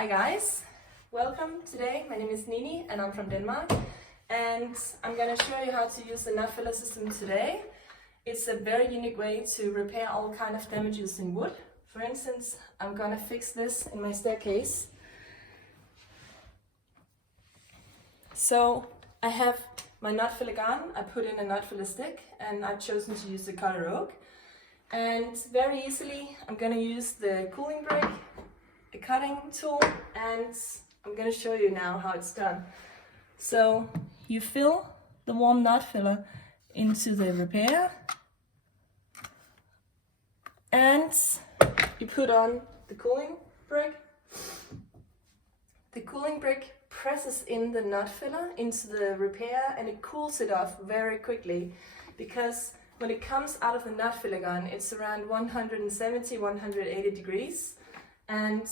Hi guys, welcome today. My name is Nini and I'm from Denmark, and I'm going to show you how to use the Knotfiller system today. It's a very unique way to repair all kind of damages in wood. For instance, I'm going to fix this in my staircase. So I have my Knotfiller gun, I put in a Knotfiller stick, and I've chosen to use the color oak. And very easily I'm going to use the cooling brick, a cutting tool, and I'm going to show you now how it's done. So you fill the warm Knotfiller into the repair and you put on the cooling brick. The cooling brick presses in the Knotfiller into the repair and it cools it off very quickly, because when it comes out of the Knotfiller gun it's around 170-180 degrees, and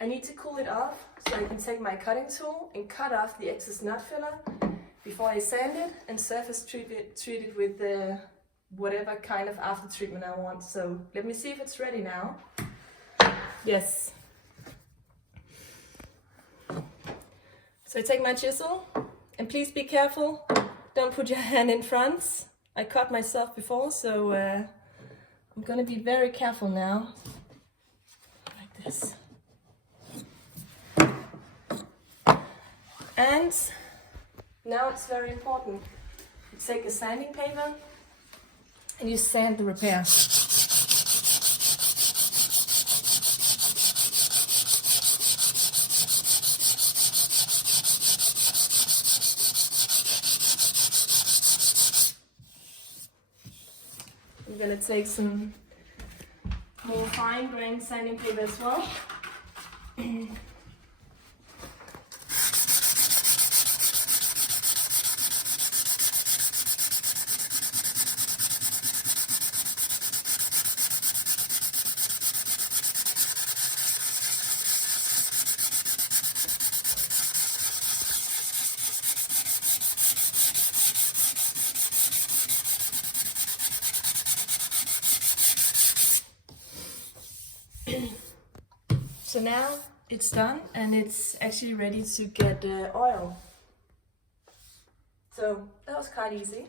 I need to cool it off so I can take my cutting tool and cut off the excess Knotfiller before I sand it and surface treat it with the whatever kind of after treatment I want. So let me see if it's ready now. Yes. So I take my chisel, and please be careful, don't put your hand in front. I cut myself before, so I'm gonna be very careful now, like this. And now it's very important. You take a sanding paper and you sand the repair. I'm gonna take some more fine-grained sanding paper as well. So now it's done and it's actually ready to get oil. So that was quite easy.